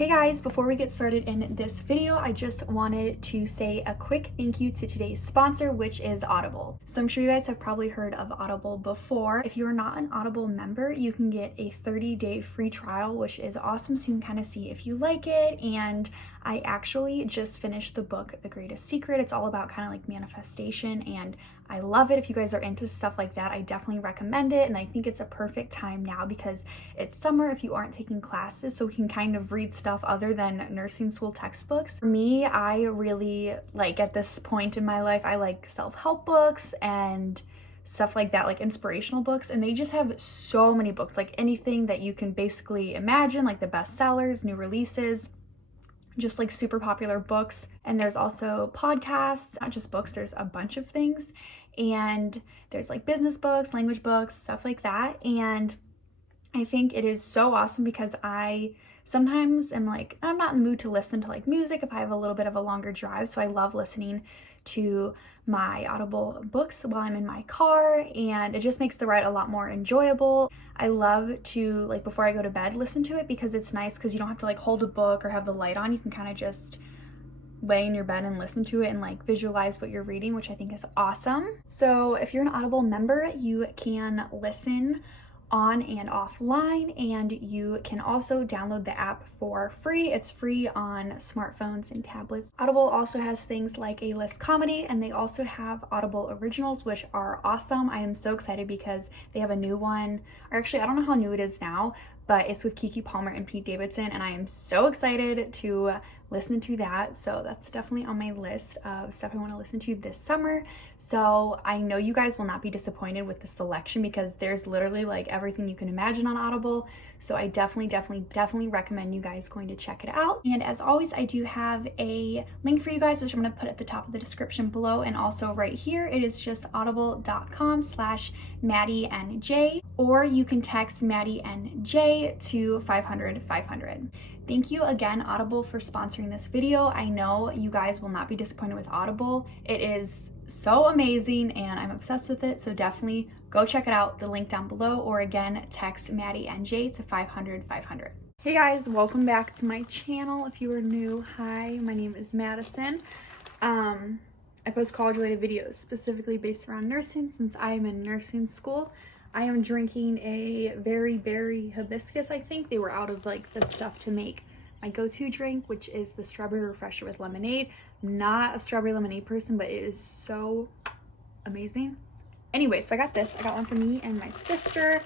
Hey guys, before we get started in this video, I just wanted to say a quick thank you to today's sponsor, which is Audible. So I'm sure you guys have probably heard of Audible before. If you're not an Audible member, you can get a 30-day free trial, which is awesome, so you can kind of see if you like it. And I actually just finished the book, The Greatest Secret. It's all about kind of like manifestation, and I love it. If you guys are into stuff like that, I definitely recommend it. And I think it's a perfect time now because it's summer if you aren't taking classes, so we can kind of read stuff other than nursing school textbooks. For me, I really like, at this point in my life, I like self-help books and stuff like that, like inspirational books, and they just have so many books, like anything that you can basically imagine, like the bestsellers, new releases, just like super popular books. And there's also podcasts, not just books, there's a bunch of things. And there's like business books, language books, stuff like that. And I think it is so awesome because I sometimes am like, I'm not in the mood to listen to like music if I have a little bit of a longer drive. So I love listening to my Audible books while I'm in my car, and it just makes the ride a lot more enjoyable. I love to, like, before I go to bed, listen to it because it's nice because you don't have to like hold a book or have the light on. You can kind of just lay in your bed and listen to it and like visualize what you're reading, which I think is awesome. So if you're an Audible member, you can listen on and offline, and you can also download the app for free. It's free on smartphones and tablets. Audible also has things like A-list comedy, and they also have Audible originals, which are awesome. I am so excited because they have a new one, or actually I don't know how new it is now, but it's with Keke Palmer and Pete Davidson, and I am so excited to listen to that. So that's definitely on my list of stuff I want to listen to this summer. So I know you guys will not be disappointed with the selection because there's literally like everything you can imagine on Audible. So I definitely recommend you guys going to check it out. And as always, I do have a link for you guys, which I'm going to put at the top of the description below, and also right here. It is just audible.com/MaddieNJ, or you can text MaddieNJ to 500-500. Thank you again, Audible, for sponsoring this video. I know you guys will not be disappointed with Audible. It is so amazing and I'm obsessed with it, so definitely go check it out. The link down below, or again, text MaddieNJ to 500-500. Hey guys, welcome back to my channel. If you are new, hi, my name is Madison. I post college-related videos specifically based around nursing since I am in nursing school. I am drinking a very berry hibiscus. I think they were out of like the stuff to make my go-to drink, which is the strawberry refresher with lemonade. I'm not a strawberry lemonade person, but it is so amazing. Anyway, so I got this. I got one for me and my sister,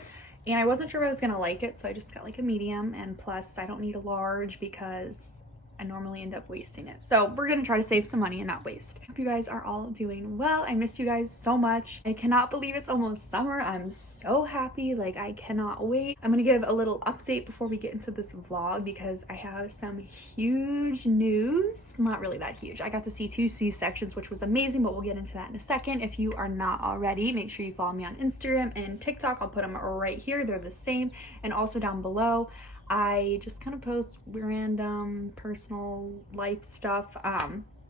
and I wasn't sure if I was gonna like it, so I just got like a medium, and plus I don't need a large because I normally end up wasting it. So we're gonna try to save some money and not waste. Hope you guys are all doing well. I missed you guys so much. I cannot believe it's almost summer. I'm so happy, like I cannot wait. I'm gonna give a little update before we get into this vlog because I have some huge news. Not really that huge. I got to see 2 C-sections, which was amazing, but we'll get into that in a second. If you are not already, make sure you follow me on Instagram and TikTok. I'll put them right here. They're the same, and also down below. I just kind of post random personal life stuff,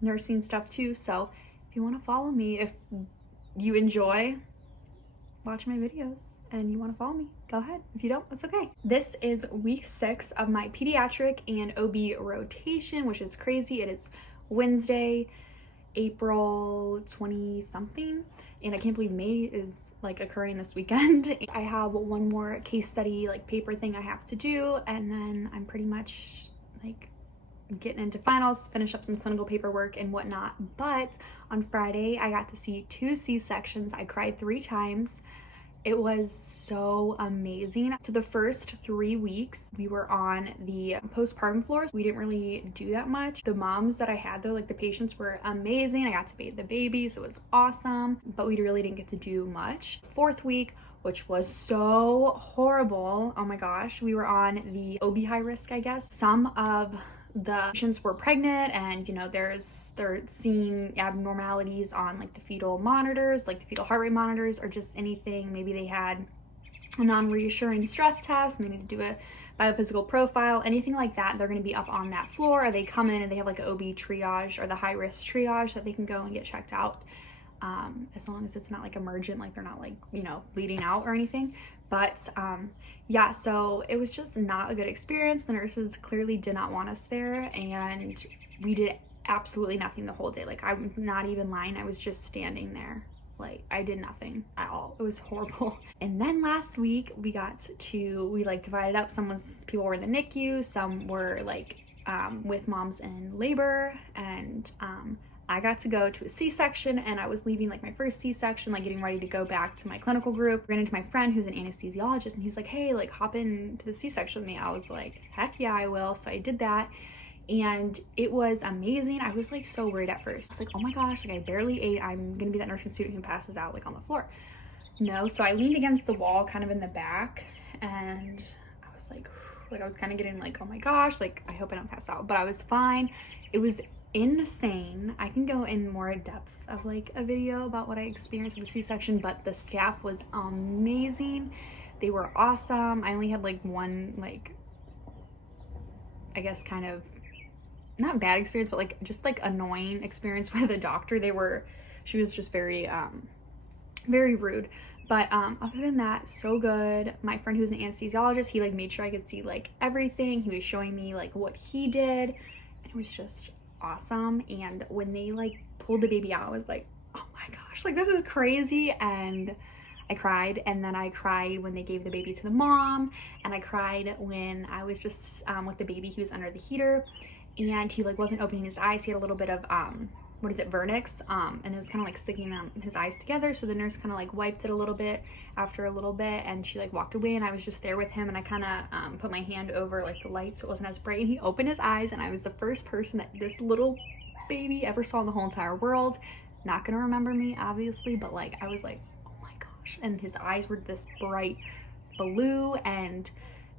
nursing stuff too. So if you want to follow me, if you enjoy watching my videos and you want to follow me, go ahead. If you don't, that's okay. This is week 6 of my pediatric and OB rotation, which is crazy. It is Wednesday, April 20 something, and I can't believe May is like occurring this weekend. I have one more case study like paper thing I have to do, and then I'm pretty much like getting into finals, finish up some clinical paperwork and whatnot. But on Friday I got to see 2 C-sections. I cried 3 times. It was so amazing. So the first 3 weeks we were on the postpartum floors. We didn't really do that much. The moms that I had though, like the patients, were amazing. I got to bathe the babies. It was awesome, but we really didn't get to do much. 4th week, which was so horrible. Oh my gosh. We were on the OB high risk, I guess. Some of the patients were pregnant, and you know they're seeing abnormalities on like the fetal monitors, like the fetal heart rate monitors, or just anything. Maybe they had a non-reassuring stress test and they need to do a biophysical profile, anything like that. They're going to be up on that floor, or they come in and they have like an OB triage or the high risk triage that they can go and get checked out, as long as it's not like emergent, like they're not like, you know, bleeding out or anything. But yeah, so it was just not a good experience. The nurses clearly did not want us there, and we did absolutely nothing the whole day. Like, I'm not even lying, I was just standing there. Like, I did nothing at all. It was horrible. And then last week we like divided up. People were in the NICU, some were like with moms in labor, and I got to go to a C-section, and I was leaving like my first C-section, like getting ready to go back to my clinical group. Ran into my friend who's an anesthesiologist, and he's like, hey, like hop into the C-section with me. I was like, heck yeah, I will. So I did that, and it was amazing. I was like so worried at first. I was like, oh my gosh, like I barely ate. I'm gonna be that nursing student who passes out like on the floor. No, so I leaned against the wall kind of in the back, and I was like I was kind of getting like, oh my gosh, like I hope I don't pass out, but I was fine. It was insane. I can go in more depth of like a video about what I experienced with the C-section, but the staff was amazing. They were awesome. I only had like one, like, I guess kind of not bad experience, but like just like annoying experience with the doctor. She was just very very rude. But other than that, so good. My friend who's an anesthesiologist, he like made sure I could see like everything. He was showing me like what he did, and it was just awesome. And when they like pulled the baby out, I was like, oh my gosh, like this is crazy. And I cried. And then I cried when they gave the baby to the mom, and I cried when I was just with the baby. He was under the heater, and he like wasn't opening his eyes. He had a little bit of vernix, and it was kind of like sticking his eyes together. So the nurse kind of like wiped it a little bit after a little bit, and she like walked away, and I was just there with him, and I kind of put my hand over like the light so it wasn't as bright, and he opened his eyes, and I was the first person that this little baby ever saw in the whole entire world. Not gonna remember me obviously, but like I was like, oh my gosh. And his eyes were this bright blue, and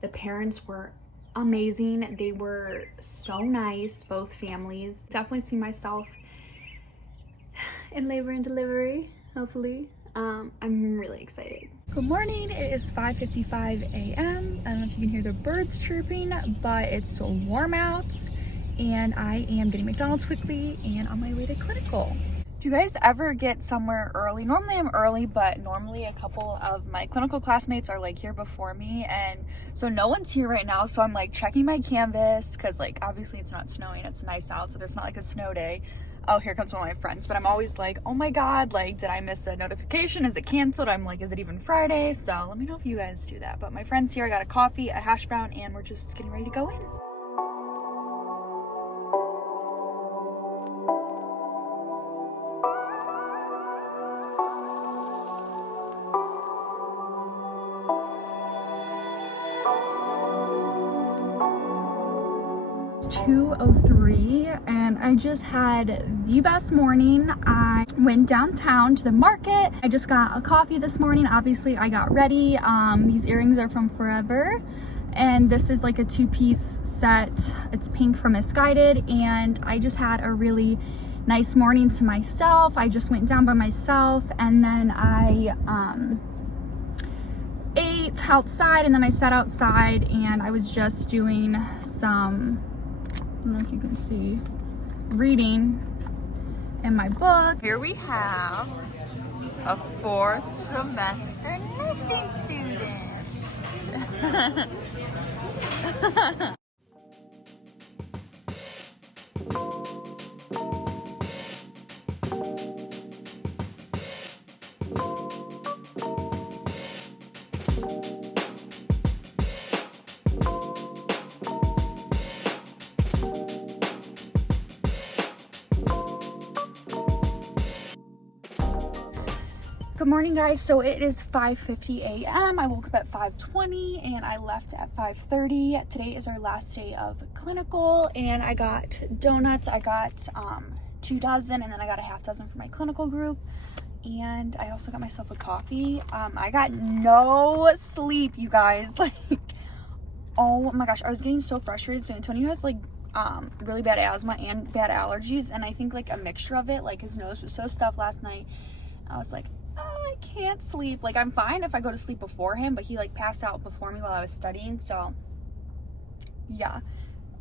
the parents were amazing. They were so nice, both families. Definitely see myself in labor and delivery, hopefully. I'm really excited. Good morning. It is 5:55 a.m. I don't know if you can hear the birds chirping, but it's so warm out, and I am getting McDonald's quickly and on my way to clinical. Do you guys ever get somewhere early? Normally I'm early, but normally a couple of my clinical classmates are like here before me, and so no one's here right now. So I'm like checking my canvas, because like obviously it's not snowing, it's nice out, so there's not like a snow day. Oh, here comes one of my friends. But I'm always like, oh my god, like did I miss a notification? Is it canceled? I'm like, is it even Friday? So let me know if you guys do that. But my friend's here. I got a coffee, a hash brown, and we're just getting ready to go in. .203, and I just had the best morning. I went downtown to the market. I just got a coffee this morning. Obviously I got ready. These earrings are from Forever, and this is like a two-piece set. It's pink from Misguided, and I just had a really nice morning to myself. I just went down by myself, and then I ate outside, and then I sat outside, and I was just doing some, I don't know if you can see, reading in my book. Here we have a 4th semester nursing student. Good morning, guys. So it is 5:50 a.m. I woke up at 5:20 and I left at 5:30. Today is our last day of clinical, and I got donuts. I got 2 dozen, and then I got a half dozen for my clinical group, and I also got myself a coffee. I got no sleep, you guys. Like, oh my gosh, I was getting so frustrated. So Antonio has like really bad asthma and bad allergies, and I think like a mixture of it. Like his nose was so stuffed last night. I was like, oh, I can't sleep. Like, I'm fine if I go to sleep before him, but he like passed out before me while I was studying. So yeah,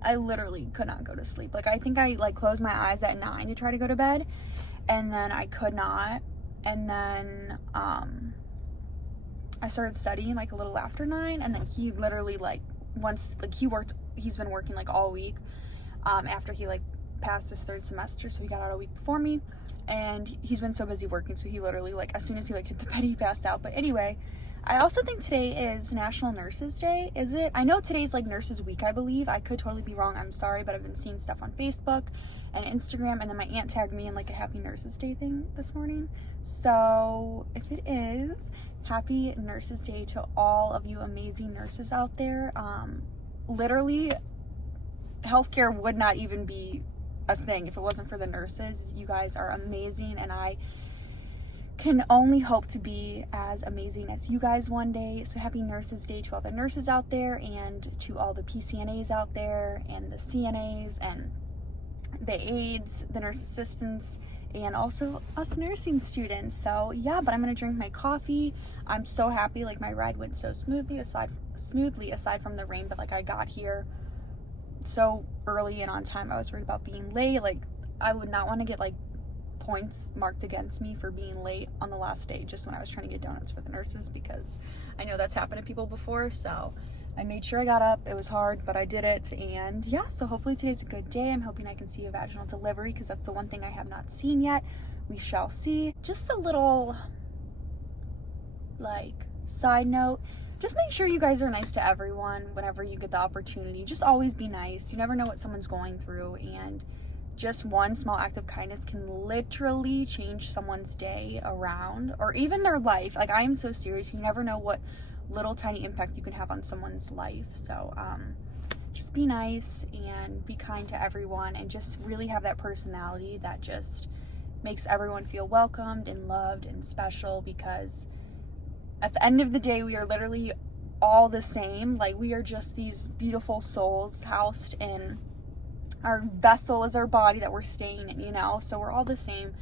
I literally could not go to sleep. Like, I think I like closed my eyes at 9 to try to go to bed, and then I could not. And then I started studying like a little after 9, and then he literally like once like he's been working like all week after he like passed his 3rd semester, so he got out a week before me, and he's been so busy working, so he literally like as soon as he like hit the bed he passed out. But anyway, I also think today is National Nurses Day. Is it? I know today's like Nurses Week, I believe. I could totally be wrong, I'm sorry, but I've been seeing stuff on Facebook and Instagram, and then my aunt tagged me in like a Happy Nurses Day thing this morning. So if it is, Happy Nurses Day to all of you amazing nurses out there. Literally, healthcare would not even be a thing if it wasn't for the nurses. You guys are amazing, and I can only hope to be as amazing as you guys one day. So happy Nurses Day to all the nurses out there, and to all the PCNAs out there, and the CNAs, and the aides, the nurse assistants, and also us nursing students. So yeah, but I'm gonna drink my coffee. I'm so happy, like my ride went so smoothly aside from the rain, but like I got here so early and on time. I was worried about being late. Like I would not want to get like points marked against me for being late on the last day just when I was trying to get donuts for the nurses, because I know that's happened to people before. So I made sure I got up. It was hard, but I did it. And yeah, so hopefully today's a good day. I'm hoping I can see a vaginal delivery, because that's the one thing I have not seen yet. We shall see. Just a little like side note, just make sure you guys are nice to everyone whenever you get the opportunity. Just always be nice. You never know what someone's going through, and just one small act of kindness can literally change someone's day around, or even their life. Like I am so serious. You never know what little tiny impact you can have on someone's life. So just be nice and be kind to everyone, and just really have that personality that just makes everyone feel welcomed and loved and special, because at the end of the day we are literally all the same. Like we are just these beautiful souls housed in our vessel is our body that we're staying in, you know, so we're all the same.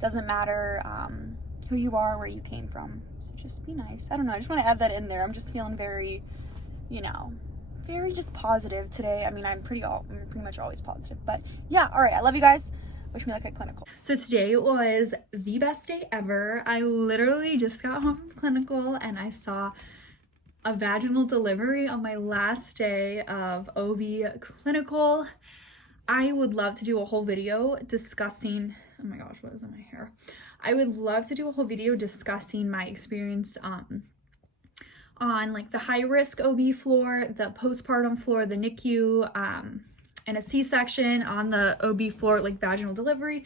Doesn't matter who you are, where you came from. So just be nice. I don't know, I just want to add that in there. I'm just feeling very, you know, very just positive today. I mean, I'm pretty much always positive, but yeah. All right, I love you guys. Wish me luck at clinical. So today was the best day ever. I literally just got home from clinical, and I saw a vaginal delivery on my last day of OB clinical. I would love to do a whole video discussing, oh my gosh, what is in my hair? I would love to do a whole video discussing my experience on like the high risk OB floor, the postpartum floor, the NICU, and a C-section on the OB floor, like vaginal delivery,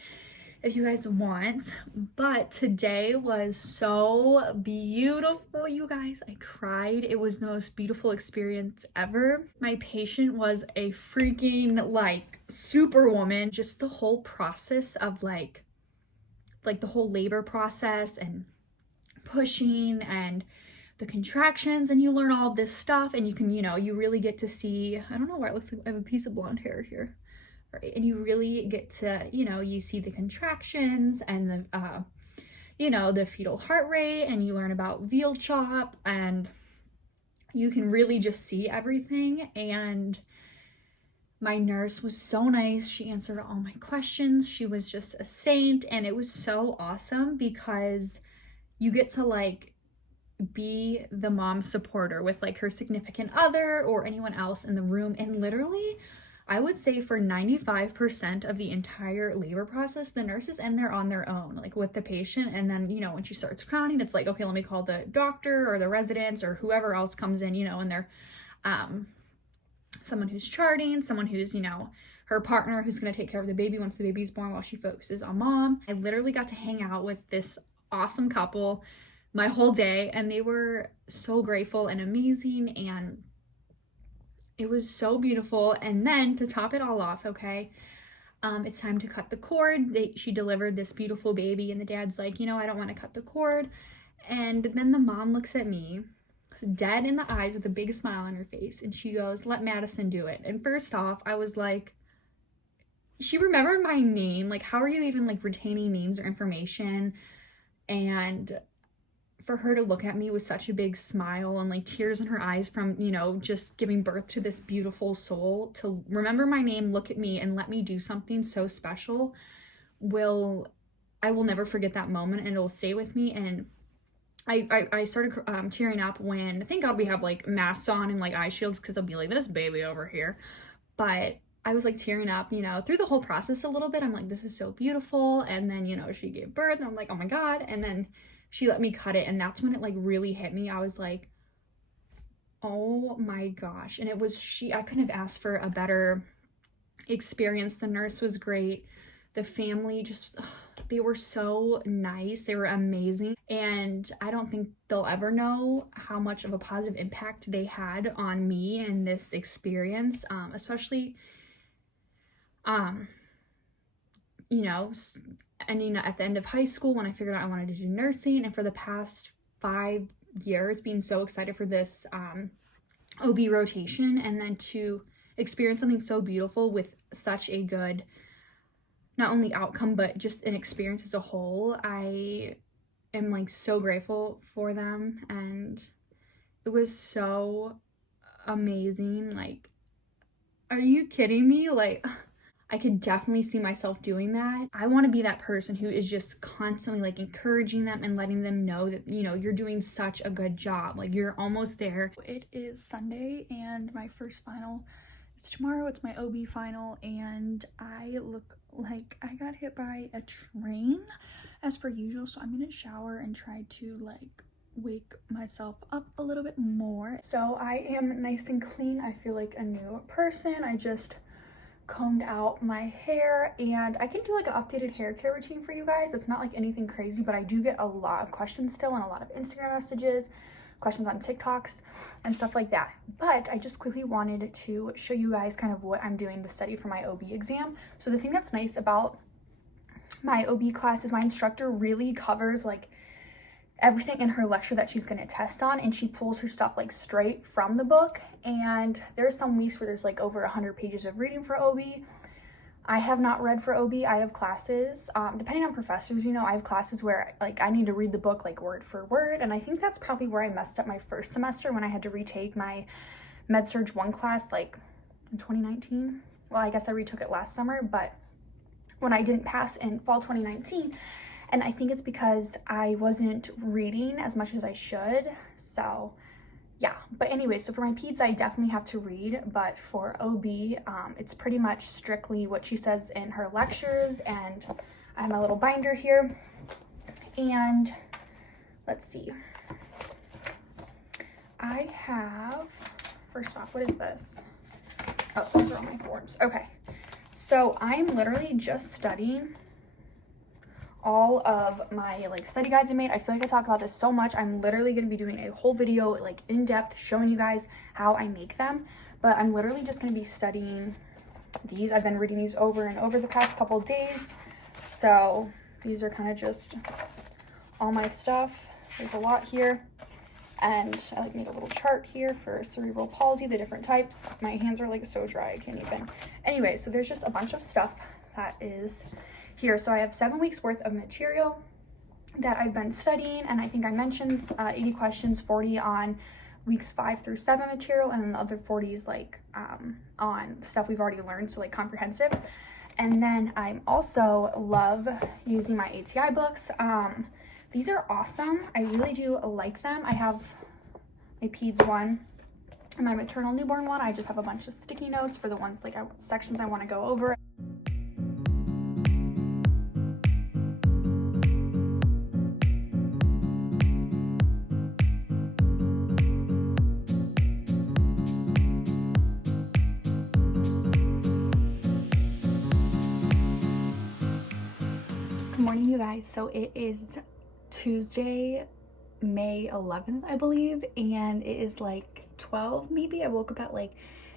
if you guys want. But today was so beautiful, you guys. I cried. It was the most beautiful experience ever. My patient was a freaking like superwoman. Just the whole process of like the whole labor process and pushing and the contractions, and you learn all of this stuff, and you can, you know, you really get to see, I don't know why it looks like I have a piece of blonde hair here. Right, and you really get to, you know, you see the contractions and the, you know, the fetal heart rate, and you learn about veal chop, and you can really just see everything. And my nurse was so nice. She answered all my questions. She was just a saint, and it was so awesome because you get to like be the mom supporter with like her significant other or anyone else in the room. And literally, I would say for 95% of the entire labor process, the nurse is in there on their own, like with the patient. And then, you know, when she starts crowning, it's like, okay, let me call the doctor or the residents or whoever else comes in, you know, and they're someone who's charting, someone who's, you know, her partner who's going to take care of the baby once the baby's born while she focuses on mom. I literally got to hang out with this awesome couple my whole day, and they were so grateful and amazing, and it was so beautiful. And then to top it all off, okay, it's time to cut the cord. She delivered this beautiful baby, and the dad's like, you know, I don't want to cut the cord. And then the mom looks at me dead in the eyes with a big smile on her face, and she goes, let Madison do it. And first off, I was like, she remembered my name. Like, how are you even like retaining names or information? And for her to look at me with such a big smile and like tears in her eyes from, you know, just giving birth to this beautiful soul, to remember my name, look at me, and let me do something so special, I will never forget that moment, and it'll stay with me. And I started tearing up when, thank God we have like masks on and like eye shields, because I'll be like, this baby over here. But I was like tearing up, you know, through the whole process a little bit. I'm like, this is so beautiful. And then, you know, she gave birth and I'm like, oh my God. And then she let me cut it. And that's when it like really hit me. I was like, oh my gosh. And it was I couldn't have asked for a better experience. The nurse was great. The family just, they were so nice. They were amazing. And I don't think they'll ever know how much of a positive impact they had on me and this experience, especially, you know, ending at the end of high school when I figured out I wanted to do nursing. And for the past 5 years, being so excited for this OB rotation, and then to experience something so beautiful with such a good, not only outcome, but just an experience as a whole. I am like so grateful for them, and it was so amazing. Like, are you kidding me? Like, I could definitely see myself doing that. I want to be that person who is just constantly like encouraging them and letting them know that, you know, you're doing such a good job. Like, you're almost there. It is Sunday and my first final is tomorrow. It's my OB final, and I look like I got hit by a train as per usual. So I'm gonna shower and try to like wake myself up a little bit more. So I am nice and clean. I feel like a new person. I just combed out my hair, and I can do like an updated hair care routine for you guys. It's not like anything crazy, but I do get a lot of questions still, and a lot of Instagram messages, questions on TikToks and stuff like that. But I just quickly wanted to show you guys kind of what I'm doing to study for my OB exam. So the thing that's nice about my OB class is my instructor really covers like everything in her lecture that she's going to test on, and she pulls her stuff like straight from the book. And there's some weeks where there's like over 100 pages of reading for OB. I have not read for OB. I have classes, depending on professors, you know, I have classes where like I need to read the book like word for word. And I think that's probably where I messed up my first semester, when I had to retake my Med-Surg 1 class like in 2019. Well, I guess I retook it last summer, but when I didn't pass in fall 2019. And I think it's because I wasn't reading as much as I should. So yeah, but anyway, so for my peds, I definitely have to read, but for OB, it's pretty much strictly what she says in her lectures. And I have my little binder here, and let's see. I have, first off, what is this? Oh, those are all my forms. Okay, so I'm literally just studying all of my like study guides I made. I feel like I talk about this so much. I'm literally going to be doing a whole video like in depth showing you guys how I make them, but I'm literally just going to be studying these. I've been reading these over and over the past couple of days, so these are kind of just all my stuff. There's a lot here, and I like made a little chart here for cerebral palsy, the different types. My hands are like so dry I can't even. Anyway, so there's just a bunch of stuff that is here. So I have 7 weeks worth of material that I've been studying, and I think I mentioned 80 questions, 40 on weeks 5 through 7 material, and then the other 40 is like on stuff we've already learned, so like comprehensive. And then I also love using my ATI books. These are awesome. I really do like them. I have my peds one and my maternal newborn one. I just have a bunch of sticky notes for the ones like sections I want to go over. Good morning, you guys. So it is Tuesday, May 11th, I believe, and it is like 12 maybe. I woke up at like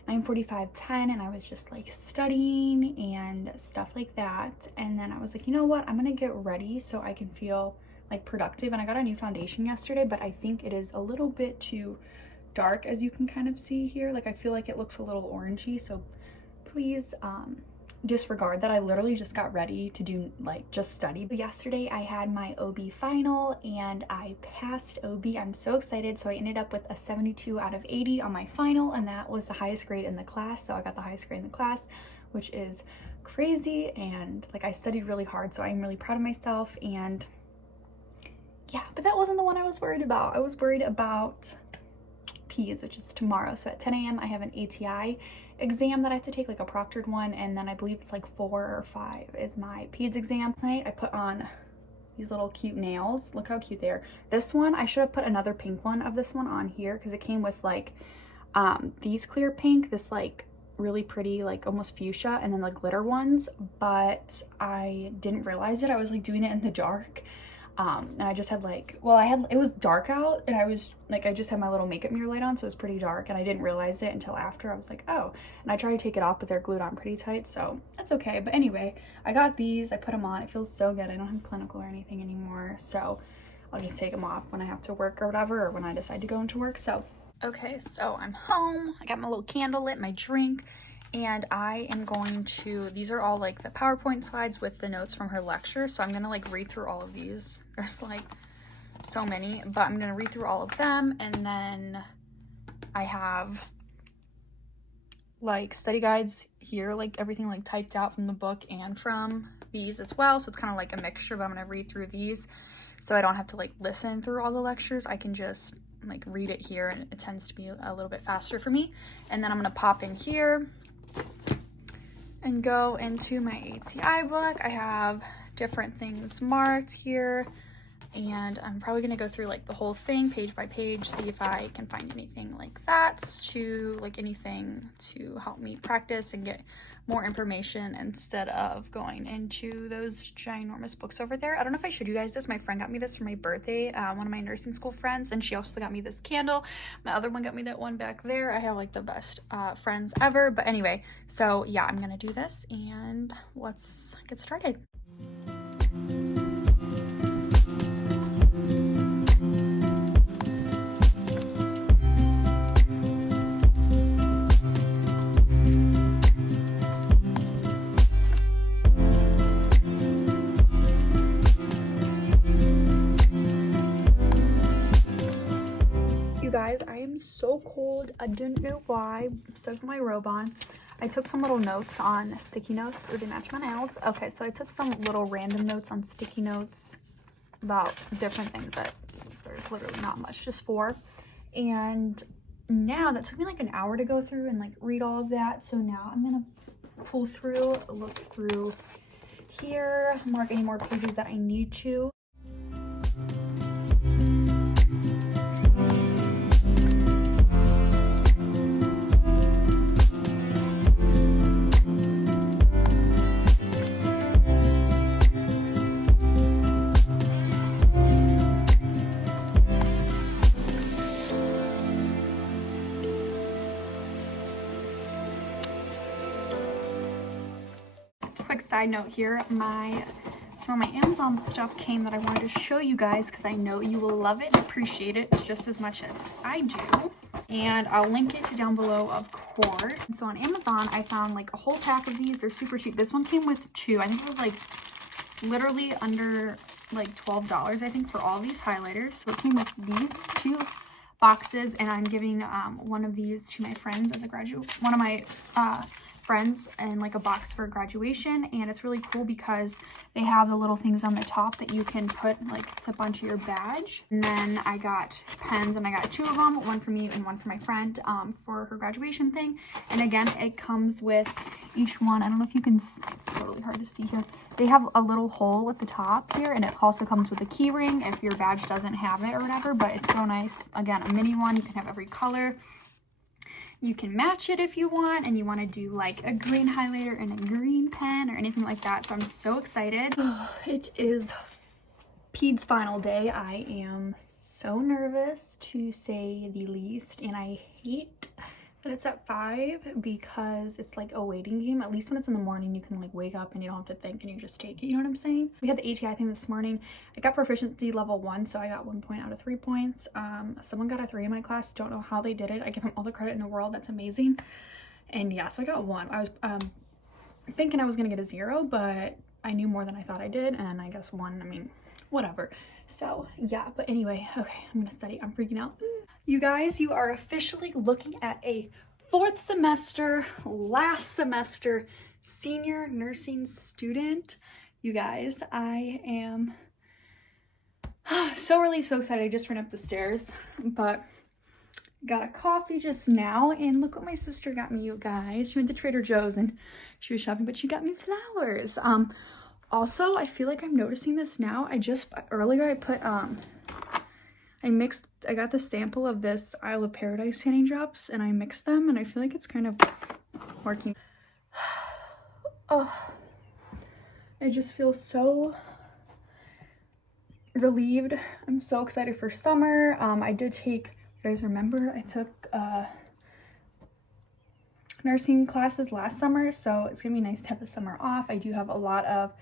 9:45, 10, and I was just like studying and stuff like that. And then I was like, you know what, I'm gonna get ready so I can feel like productive. And I got a new foundation yesterday, but I think it is a little bit too dark, as you can kind of see here. Like, I feel like it looks a little orangey, so please disregard that. I literally just got ready to do like just study. But yesterday I had my OB final and I passed OB. I'm so excited. So I ended up with a 72 out of 80 on my final, and that was the highest grade in the class. So I got the highest grade in the class, which is crazy. And like, I studied really hard, so I'm really proud of myself. And yeah, but that wasn't the one I was worried about. I was worried about peds, which is tomorrow. So at 10 a.m. I have an ATI exam that I have to take, like a proctored one, and then I believe it's like 4 or 5 is my peds exam. Tonight I put on these little cute nails. Look how cute they are. This one, I should have put another pink one of this one on here because it came with like these clear pink, this like really pretty like almost fuchsia, and then the glitter ones, but I didn't realize it. I was like doing it in the dark. And I just had like, well, it was dark out, and I was like, I just had my little makeup mirror light on, so it was pretty dark, and I didn't realize it until after. I was like, oh, and I tried to take it off, but they're glued on pretty tight, so that's okay. But anyway, I got these, I put them on. It feels so good. I don't have clinical or anything anymore, so I'll just take them off when I have to work or whatever, or when I decide to go into work. So okay, so I'm home. I got my little candle lit, my drink, and I am going to, these are all like the PowerPoint slides with the notes from her lecture. So I'm gonna like read through all of these. There's like so many, but I'm gonna read through all of them. And then I have like study guides here, like everything like typed out from the book and from these as well. So it's kind of like a mixture, but I'm gonna read through these so I don't have to like listen through all the lectures. I can just like read it here, and it tends to be a little bit faster for me. And then I'm gonna pop in here and go into my ATI book. I have different things marked here, and I'm probably gonna go through like the whole thing page by page, see if I can find anything like that to like anything to help me practice and get more information instead of going into those ginormous books over there. I don't know if I showed you guys this. My friend got me this for my birthday, one of my nursing school friends, and she also got me this candle. My other one got me that one back there. I have like the best friends ever. But anyway, so yeah, I'm gonna do this and let's get started. Guys, I am so cold. I didn't know why. I'm stuck with my robe on. I took some little notes on sticky notes. Or they match my nails. Okay, so I took some little random notes on sticky notes about different things that there's literally not much, just 4. And now that took me like an hour to go through and like read all of that. So now I'm gonna pull through, look through here, mark any more pages that I need to. Quick side note here, some of my Amazon stuff came that I wanted to show you guys because I know you will love it and appreciate it just as much as I do. And I'll link it down below, of course. And so on Amazon, I found like a whole pack of these. They're super cheap. This one came with 2. I think it was like literally under like $12, I think, for all these highlighters. So it came with these 2 boxes, and I'm giving one of these to my friends as a one of my friends in like a box for graduation. And it's really cool because they have the little things on the top that you can put like clip onto your badge. And then I got pens, and I got 2 of them, one for me and one for my friend for her graduation thing. And again, it comes with each one. I don't know if you can, it's totally hard to see here. They have a little hole at the top here, and it also comes with a key ring if your badge doesn't have it or whatever. But it's so nice. Again, a mini one. You can have every color. You can match it if you want, and you want to do like a green highlighter and a green pen or anything like that. So I'm so excited. It is PEDS final day. I am so nervous, to say the least, and I hate that it's at 5 because it's like a waiting game. At least when it's in the morning, you can like wake up and you don't have to think and you just take it. You know what I'm saying? We had the ATI thing this morning. I got proficiency level 1, so I got 1 point out of 3 points. Someone got a 3 in my class. Don't know how they did it. I give them all the credit in the world. That's amazing. And yeah, so I got 1. I was thinking I was gonna get a 0, but I knew more than I thought I did, and I guess 1, I mean, whatever. So yeah, but anyway, okay, I'm gonna study. I'm freaking out. You guys, you are officially looking at a 4th semester, last semester, senior nursing student. You guys, I am So relieved, so excited. I just ran up the stairs, but got a coffee just now, and look what my sister got me, you guys. She went to Trader Joe's and she was shopping, but she got me flowers. Also, I feel like I'm noticing this now. Earlier I put, I got the sample of this Isle of Paradise tanning drops, and I mixed them, and I feel like it's kind of working. Oh, I just feel so relieved. I'm so excited for summer. I did take, you guys remember, I took nursing classes last summer, so it's gonna be nice to have the summer off. I do have a lot of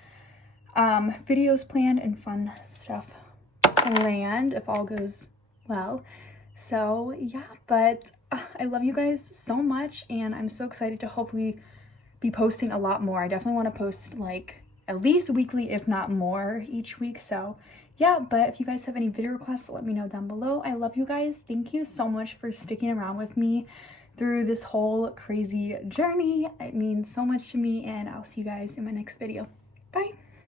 videos planned and fun stuff planned if all goes well. So yeah, but I love you guys so much, and I'm so excited to hopefully be posting a lot more. I definitely want to post like at least weekly, if not more, each week. So yeah, but if you guys have any video requests, let me know down below. I love you guys. Thank you so much for sticking around with me through this whole crazy journey. It means so much to me, and I'll see you guys in my next video. Bye.